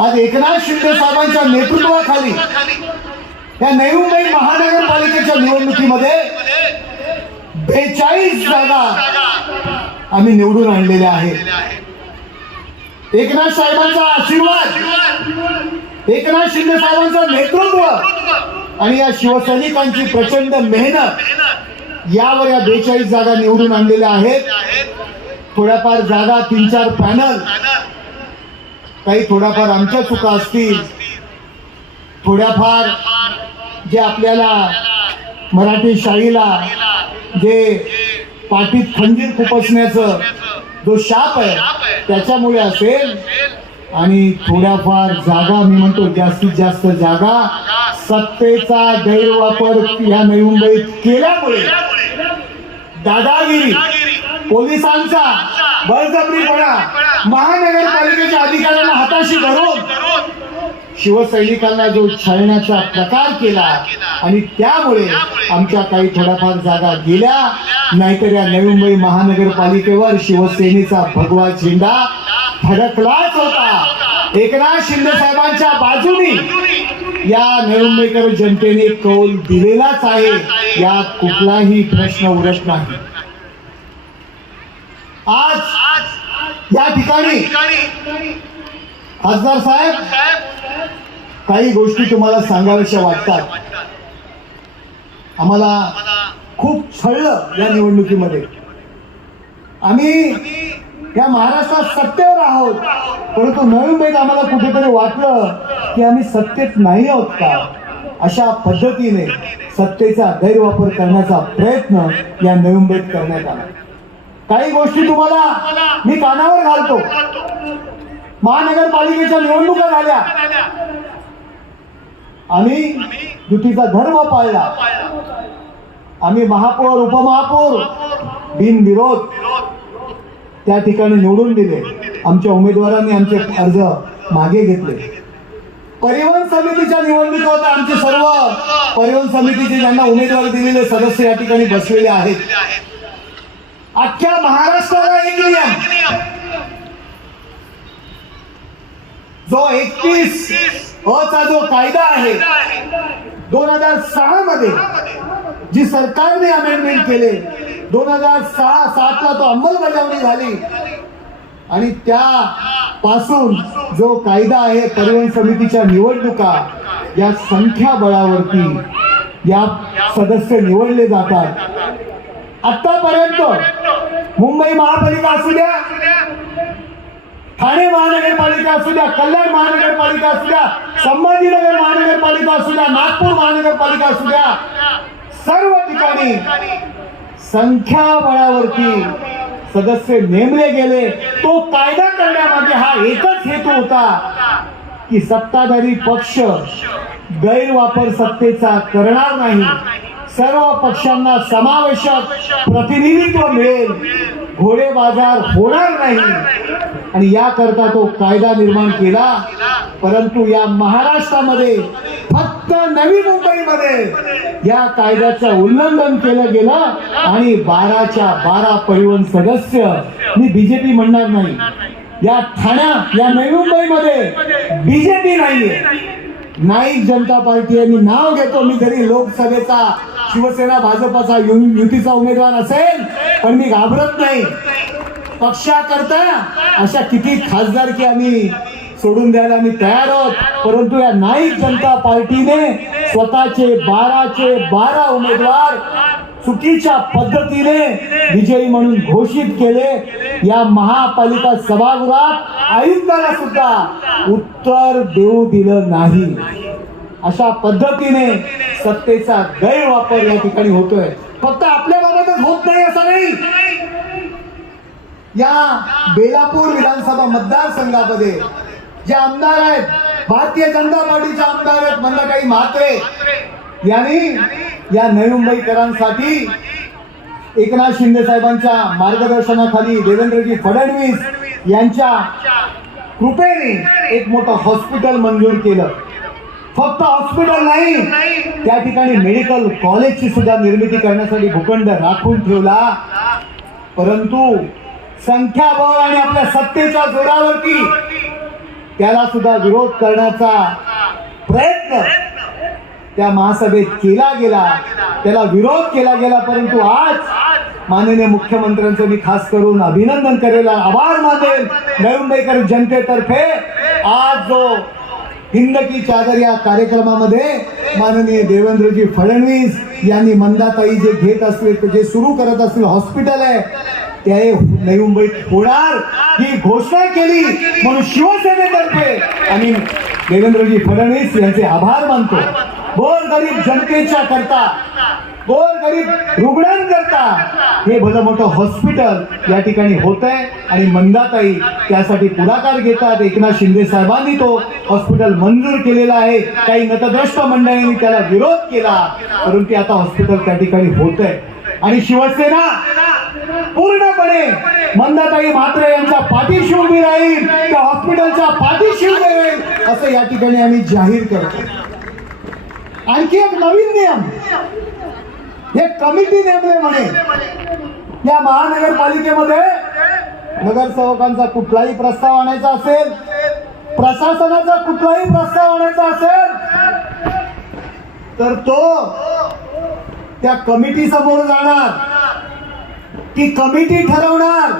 आज एकनाथ शिंदे साहेबांच्या नेतृत्वाखाली या नवी मुंबई महानगरपालिकेच्या निवडणुकीमध्ये 42 जागा आम्ही निवडून आणलेल्या आहेत। एकनाथ साहेबांचा आशीर्वाद, एकनाथ शिंदे साहेबांचं नेतृत्व आणि या शिवसैनिकांची प्रचंड मेहनत यावर या 42 जागा निवडून आणलेल्या आहेत। थोड्याफार जागा 3-4 पॅनल, काही थोड्याफार आमच्या चुका असतील, थोड्याफार जे आपल्याला मराठी शाळेला जे पाठीत खंजीर खुपसण्याचं जो शाप आहे त्याच्यामुळे असेल, आणि थोड्याफार जागा मी म्हणतो जास्तीत जास्त जागा सत्तेचा गैरवापर या नवी मुंबईत केल्यामुळे, दादागिरी, पोलिसांचा बळजबरीपणा, महानगरपालिकेच्या अधिकाऱ्यांना हाताशी धरून शिवसैनिकांना जो छळण्याचा प्रकार केला आणि त्यामुळे आमच्या काही थोड्याफार जागा गेल्या। नाहीतर या नवी मुंबई महानगरपालिकेवर शिवसेनेचा भगवा झेंडा फडकलाच होता। एकनाथ शिंदे साहेबांच्या बाजूने या नवी मुंबईकर जनतेने कौल दिलेलाच आहे, यात कुठलाही प्रश्न उरत नाही। आज या ठिकाणी खासदार साहेब काही गोष्टी तुम्हाला सांगाव्याशा वाटतात। आम्हाला खूप छळलं या निवडणुकीमध्ये। आम्ही या महाराष्ट्रात सत्तेवर आहोत, परंतु नवी मुंबईत आम्हाला कुठेतरी वाटलं की आम्ही सत्तेत नाही आहोत का, अशा पद्धतीने सत्तेचा गैरवापर करण्याचा प्रयत्न या नवी मुंबईत करण्यात आला। काही गोष्टी तुम्हाला मी कानावर घालतो। महानगरपालिकेच्या निवडणुका झाल्या, आम्ही युतीचा धर्म पाळला, आम्ही महापौर उपमहापौर बिनविरोध त्या ठिकाणी निवडून दिले। आमच्या उमेदवारांनी आमचे अर्ज मागे घेतले। परिवहन समितीच्या निवडणुका होत्या, आमचे सर्व परिवहन समितीचे ज्यांना उमेदवारी दिलेले सदस्य या ठिकाणी बसलेले आहेत। अख्ख्या महाराष्ट्राला एक नियम, जो 31 चा जो कायदा आहे 2006 मध्ये जी सरकारने अमेंडमेंट केले, 2006-07 ला तो अंमलबजावणी झाली आणि त्यापासून जो कायदा आहे परिवहन समितीच्या निवडणुका या संख्याबळावरती या सदस्य निवडले जातात। आतापर्यंत मुंबई महापालिका असू द्या, ठाणे महानगरपालिका असू द्या, कल्याण महानगरपालिका असू द्या, संभाजीनगर महानगरपालिका असू द्या, नागपूर महानगरपालिका असू द्या, सर्व ठिकाणी संख्याबळावरती सदस्य नेमले गेले। तो कायदा करण्यामागे हा एकच हेतू होता की सत्ताधारी पक्ष गैरवापर सत्तेचा करणार नाही, सर्व पक्षांना समावेशक प्रतिनिधित्व मिळेल, घोडे बाजार होणार नाही, आणि याकरता तो कायदा निर्माण केला। परंतु या महाराष्ट्रामध्ये फक्त नवी मुंबईमध्ये या कायद्याचं उल्लंघन केलं गेलं आणि 12च्या 12 परिवहन सदस्य, मी बीजेपी म्हणणार नाही, या ठाण्यात या नवी मुंबईमध्ये बीजेपी नाहीये, नाईक जनता पार्टी आहे। मी नाव घेतो, मी जरी लोकसभेचा शिवसेना भाजपचा युतीचा उमेदवार असेल पण मी घाबरत नाही। पक्षाकरता अशा किती खासदारकी आम्ही सोडून द्यायला आम्ही तयार आहोत, परंतु या नाईक जनता पार्टीने स्वतःचे 12चे 12 उमेदवार चुकीच्या पद्धतीने विजयी म्हणून घोषित केले। या महापालिका सभागृहात आयुक्ताला सुद्धा उत्तर देऊ दिलं नाही। अशा पद्धतीने सत्तेचा गैरवापर या ठिकाणी होतोय। फक्त आपल्या बाबतच होत नाही असं नाही, या बेलापूर विधानसभा मतदारसंघामध्ये जे आमदार आहेत, भारतीय जनता पार्टीचे आमदार आहेत मंदाताई म्हात्रे यांनी या नवी मुंबईकरांसाठी एकनाथ शिंदे साहेबांच्या मार्गदर्शनाखाली देवेंद्रजी फडणवीस यांच्या कृपेने एक मोठं हॉस्पिटल मंजूर केलं। फक्त हॉस्पिटल नाही, त्या ठिकाणी मेडिकल कॉलेजची सुद्धा निर्मिती करण्यासाठी भूखंड राखून ठेवला। परंतु संख्याबळ आणि आपल्या सत्तेच्या जोरावरती त्याला सुद्धा विरोध करण्याचा प्रयत्न त्या महासभेत केला गेला, त्याला विरोध केला गेला. परंतु आज माननीय मुख्यमंत्र्यांचं मी खास करून अभिनंदन करेल, आभार मानेल नवी मुंबईकर जनतेतर्फे. आज जो हिंद की चादर या कार्यक्रमामध्ये माननीय देवेंद्रजी फडणवीस यांनी मंदाताई जे घेत असले, जे सुरू करत असलेलं हॉस्पिटल आहे ते नवी मुंबईत होणार ही घोषणा केली. म्हणून शिवसेनेतर्फे आम्ही देवेंद्रजी फडणवीस यांचे आभार मानतो. गोरगरीब जनतेच्या करता, गोरगरीब रुग्णांकरता हे भलं मोठं हॉस्पिटल या ठिकाणी होत आहे आणि मंदाताई त्यासाठी पुढाकार घेतात. एकनाथ शिंदे साहेबांनी तो हॉस्पिटल मंजूर केलेला आहे. काही नतद्रष्ट मंडळींनी त्याला विरोध केला, परंतु आता हॉस्पिटल त्या ठिकाणी होत आहे. आणि शिवसेना पूर्णपणे मंदाताई म्हात्रे यांच्या पाठीशी उभी राहील, त्या हॉस्पिटलच्या पाठीशी उभी राहील असं या ठिकाणी आम्ही जाहीर करतो. आणखी एक नवीन नियम हे कमिटी नेमले म्हणे. या महानगरपालिकेमध्ये नगरसेवकांचा कुठलाही प्रस्ताव आणायचा असेल, प्रशासनाचा कुठलाही प्रस्ताव आणायचा असेल तर तो त्या कमिटी समोर जाणार. ती कमिटी ठरवणार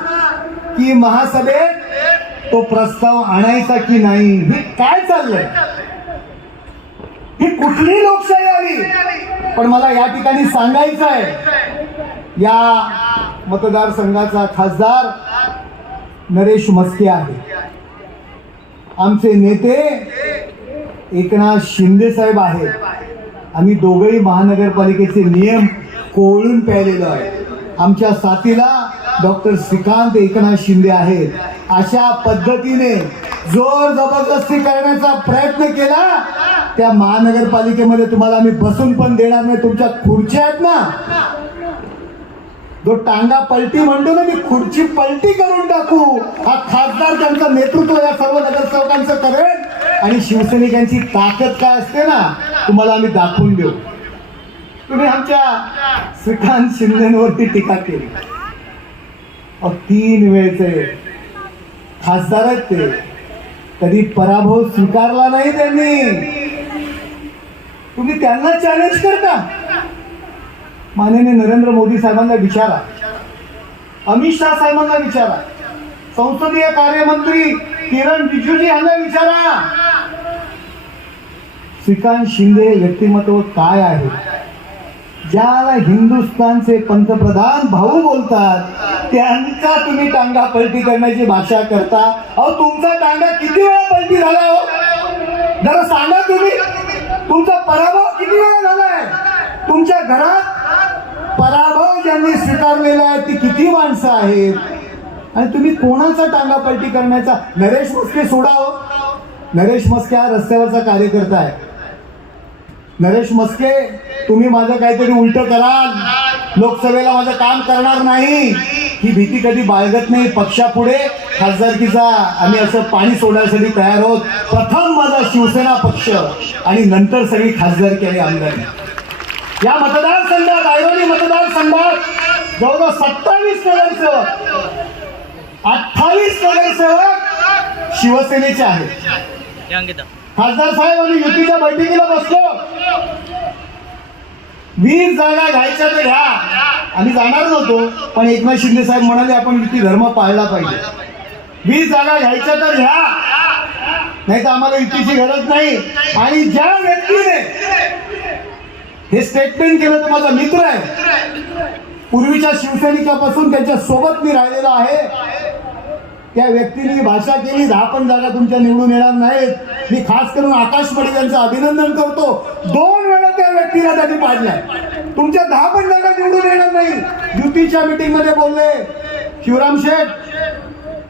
की महासभेत तो प्रस्ताव आणायचा की नाही. हे काय चाललंय? ही कुठली लोकशाही आली? पण मला या ठिकाणी सांगायचं आहे, या मतदारसंघाचा खासदार नरेश म्हस्के आहे. आमचे नेते एकनाथ शिंदे साहेब आहेत. आम्ही दोघेही महानगरपालिकेचे नियम कोळून प्यायलेलो आहे. आमच्या साथीला डॉक्टर श्रीकांत एकनाथ शिंदे आहेत. अशा पद्धतीने जोर जबरदस्ती करण्याचा प्रयत्न केला, त्या महानगरपालिकेमध्ये तुम्हाला आम्ही बसून पण देणार नाही. तुमच्या खुर्च्या आहेत ना, जो टांगा पलटी म्हणतो ना, मी खुर्ची पलटी करून टाकू. हा खासदार त्यांचं नेतृत्व या सर्व नगरसेवकांचं करेल आणि शिवसैनिकांची ताकद काय असते ना तुम्हाला आम्ही दाखवून देऊ. तुम्ही आमच्या श्रीकांत शिंदेवरती टीका केली. 3 वेळचे खासदार आहेत ते, कधी पराभव स्वीकारला नाही त्यांनी. तुम्ही त्यांना चॅलेंज करता. माननीय नरेंद्र मोदी साहेबांना विचारा, अमित शाह साहेबांना विचारा, संसदीय कार्यमंत्री किरण रिजिजू यांना विचारा, श्रीकांत शिंदे व्यक्तिमत्व काय आहे? ज्याला हिंदुस्थानचे पंतप्रधान भाऊ बोलतात त्यांचा तुम्ही टांगा पलटी करण्याची भाषा करता. अहो, तुमचा टांगा किती वेळा पलटी झाला हो? जरा सांगा तुम्ही. तुमचा पराभव किती वेळा झालाय? तुमच्या घरात पराभव ज्यांनी स्वीकारलेला आहे ती किती माणसं आहेत? आणि तुम्ही कोणाचा टांगा पलटी करण्याचा? नरेश म्हस्के सोडा हो. नरेश म्हस्के हा रस्त्यावरचा कार्यकर्ता आहे. नरेश म्हस्के, तुम्ही माझं काहीतरी उलट कराल, लोकसभेला माझं काम करणार नाही ही भीती कधी बाळगत नाही. पक्षापुढे खासदारकीचा आम्ही असं पाणी सोडण्यासाठी तयार आहोत. प्रथम माझा शिवसेना पक्ष आणि नंतर सगळी खासदारकी आणि आमदारी. या मतदारसंघात, ऐरोली मतदारसंघात जवळजवळ 27 नगरसेवक, 28 नगरसेवक शिवसेनेचे आहेत. खासदार साहेब, आम्ही युतीच्या बैठकीला बसलो. 20 जागा घ्यायच्या तर घ्या. आम्ही जाणार नव्हतो, पण एकनाथ शिंदे साहेब म्हणाले आपण युती धर्म पाळला पाहिजे. 20 जागा घ्यायच्या तर घ्या, नाही तर आम्हाला युतीची गरज नाही. आणि ज्या व्यक्तीने हे स्टेटमेंट केलं तो माझा मित्र आहे. पूर्वीच्या शिवसैनिकापासून त्याच्या सोबत मी राहिलेलो आहे. त्या व्यक्तीने भाषा केली 10 पण जागा तुमच्या निवडून येणार नाहीत. मी खास करून आकाश पडे यांचं अभिनंदन करतो. 2 वेळा त्या व्यक्तीला त्यांनी पाडलाय. तुमच्या 10 पण जागा निवडून येणार नाही. युतीच्या मीटिंग मध्ये बोलले शिवराम शेठ,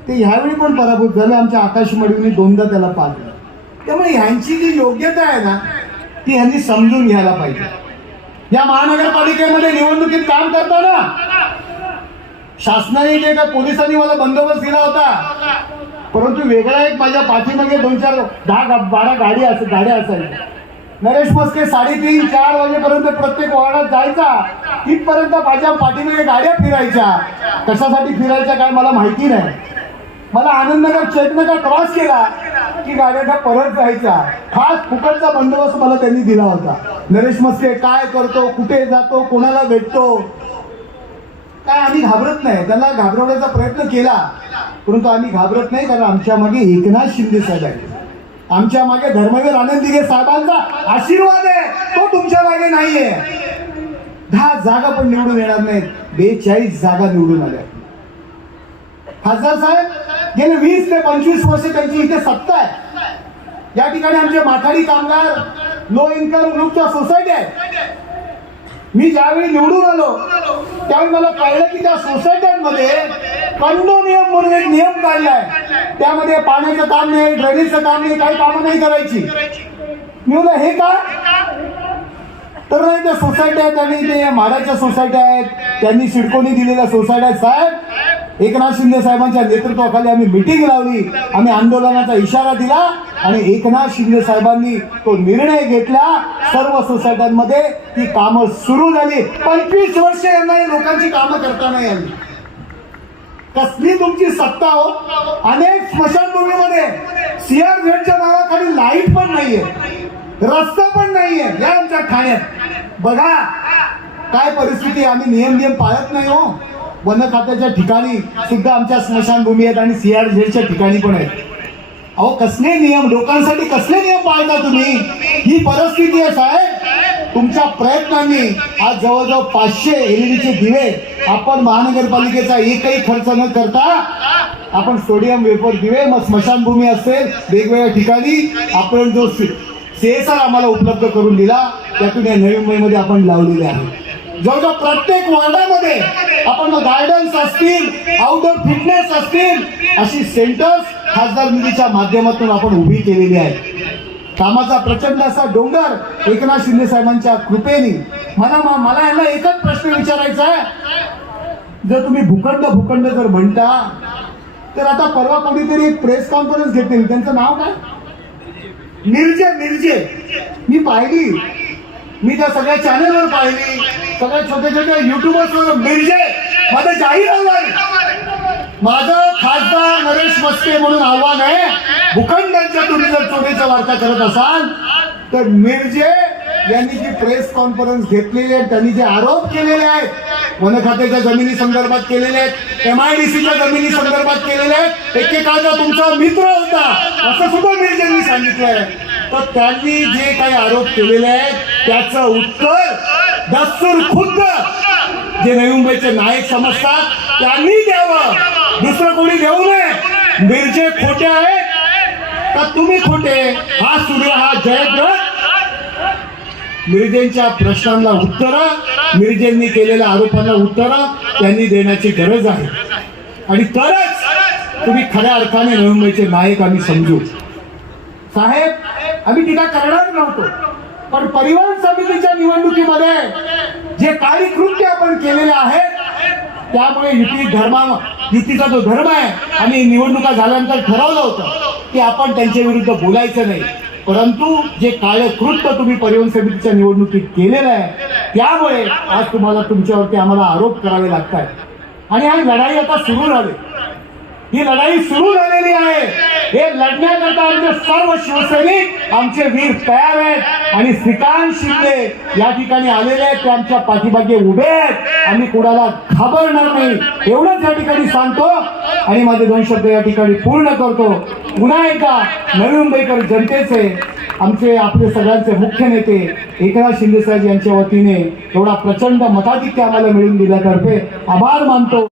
ते ह्यावेळी पण पराभूत झाले. आमच्या आकाश मडवींनी 2दा त्याला पाडलं. त्यामुळे ह्यांची जी योग्यता आहे ना ती ह्यांनी समजून घ्यायला पाहिजे. या महानगरपालिकेमध्ये निवडणुकीत काम करताना शासनाने जे काय पोलिसांनी मला बंदोबस्त दिला होता, परंतु वेगळा एक माझ्या पाठीमागे 2-4 10-12 गाड्या असायच्या. नरेश म्हस्के 3:30-4 वाजेपर्यंत प्रत्येक वार्डात जायचा. तिथपर्यंत माझ्या पाठीमागे गाड्या फिरायच्या. कशासाठी फिरायच्या काय मला माहिती नाही. मला आनंदनगर चेकनगर क्रॉस केला की गाड्या परत जायच्या, खास फुकटचा बंदोबस्त मला त्यांनी दिला होता. नरेश मस्के काय करतो, कुठे जातो, कोणाला भेटतो, काय आम्ही घाबरत नाही. त्यांना घाबरवण्याचा प्रयत्न केला, परंतु आम्ही घाबरत नाही, कारण आमच्या मागे एकनाथ शिंदे साहेब आहेत. आमच्या मागे धर्मवीर आनंद दिघे साहेबांचा आशीर्वाद आहे, तो तुमच्या मागे नाहीये. 10 जागा पण निवडून येणार नाहीत, 42 जागा निवडून आल्या. खासदार साहेब गेले 20 ते 25 वर्ष त्यांची इथे सत्ता आहे. या ठिकाणी आमचे माथाडी कामगार लो इन्कम ग्रुपच्या सोसायटी आहे. मी ज्यावेळी निवडून आलो त्यावेळी मला कळलं की त्या सोसायट्यांमध्ये कंडो नियम म्हणून एक नियम काढलाय. त्यामध्ये पाण्याचं काम नाही, ड्रेनेजचं काम नाही, काही कामं नाही करायची. मी म्हणलं हे का, तर नाही त्या सोसायट्या आहेत आणि ते म्हाडाच्या सोसायट्या आहेत, त्यांनी सिडकोनी दिलेल्या सोसायट्या आहेत. साहेब एकनाथ शिंदे साहेबांच्या नेतृत्वाखाली आम्ही मिटिंग लावली, आम्ही आंदोलनाचा इशारा दिला आणि एकनाथ शिंदे साहेबांनी तो निर्णय घेतला. सर्व सोसायट्यांमध्ये ती कामं सुरू झाली. 25 वर्ष यांना लोकांची कामं करता नाही आली. कसली तुमची सत्ता हो. अनेक स्मशानभूमीमध्ये CRZ नावाखाली लाईट पण नाहीये, रस्ता पण नाहीये. या आमच्या ठाण्यात बघा काय परिस्थिती. आम्ही नियम पाळत नाही हो. वन खात्याच्या ठिकाणी सुद्धा आमच्या स्मशानभूमी आहेत आणि CRZच्या ठिकाणी पण आहेत. अहो कसले नियम, लोकांसाठी कसले नियम पाळता तुम्ही. ही परिस्थिती आहे साहेब. तुमच्या प्रयत्नांनी आज जवळजवळ 500 LED दिवे आपण महानगरपालिकेचा एकही खर्च न करता आपण सोडियम वेपर दिवे, मग स्मशानभूमी असेल वेगवेगळ्या ठिकाणी आपण जो CSR आम्हाला उपलब्ध करून दिला त्यातून या नवी मुंबईमध्ये आपण लावलेले आहे. जवळजवळ प्रत्येक वॉर्डामध्ये आपण गार्डन्स असतील, आउटडोर फिटनेस असतील, अशी सेंटर्स खासदार निधीच्या माध्यमातून आपण उभी केलेली आहेत. कामाचा प्रचंड असा डोंगर एकनाथ शिंदे साहेबांच्या कृपेने. मला यांना एकच प्रश्न विचारायचा आहे. जर तुम्ही भूखंड जर म्हणता तर आता परवा कोणीतरी एक प्रेस कॉन्फरन्स घेतील, त्यांचं नाव काय, मिरजे. मी पाहिली, मी त्या सगळ्या चॅनलवर पाहिली, सगळ्या छोट्या युट्यूबर्सवर मिरजे. माझं जाहीर आव्हान, माझं खासदार नरेश मस्के म्हणून आव्हान आहे, भूखंडांच्या तुम्ही जर चोरीचा वार्ता करत असाल तर मिरजे यांनी जी प्रेस कॉन्फरन्स घेतलेली आहे, त्यांनी जे आरोप केलेले आहेत, वन खात्याच्या जमिनी संदर्भात केलेले आहेत, MIDCच्या जमिनी संदर्भात केलेले आहेत, एकेकाळचा तुमचा मित्र होता असं सुद्धा मिरजेंनी सांगितलंय. तर त्यांनी जे काही आरोप केलेले आहेत त्याचं उत्तर दस्तूर खुद्द जे नवी मुंबईचे नायक समजतात त्यांनी द्यावं, दुसरं कोणी देऊ नये. मिरजे खोटे आहेत का तुम्ही खोटे, हा सूर्य हा जयद्रथ. मिरजेंच्या प्रश्नांना उत्तरं, मिरजेंनी केलेल्या आरोपांना उत्तरं त्यांनी देण्याची गरज आहे. आणि तरच तुम्ही खऱ्या अर्थाने नवी मुंबईचे नायक आम्ही समजू. साहेब आम्ही टीका करणार नव्हतो, पण परिवहन समितीच्या निवडणुकीमध्ये जे काही कृत्य आपण केलेले आहेत त्यामुळे युतीचा जो धर्म आहे, आणि निवडणुका झाल्यानंतर ठरवलं होतं की आपण त्यांच्या विरुद्ध बोलायचं नाही. परंतु जे काळे कृत्य तुम्ही परिवहन समितीच्या निवडणुकीत केलेलं आहे त्यामुळे आज तुम्हाला तुमच्यावरती आम्हाला आरोप करावे लागतात. आणि ही लढाई आता सुरू झाली, ही लढाई सुरू झालेली आहे. हे लढण्याकरता आमचे सर्व शिवसैनिक, आमचे वीर तयार आहेत आणि श्रीकांत शिंदे या ठिकाणी आलेले आहेत, ते आमच्या पाठीमागे उभे आहेत. आम्ही कुणाला घाबरणार नाही एवढंच या ठिकाणी सांगतो आणि माझे 2 शब्द या ठिकाणी पूर्ण करतो. पुन्हा एकदा नवी मुंबईकर जनतेचे, आपले सगळ्यांचे मुख्य नेते एकनाथ शिंदे साहेब यांच्या वतीने एवढा प्रचंड मताधिक्य आम्हाला मिळवून दिल्यातर्फे आभार मानतो.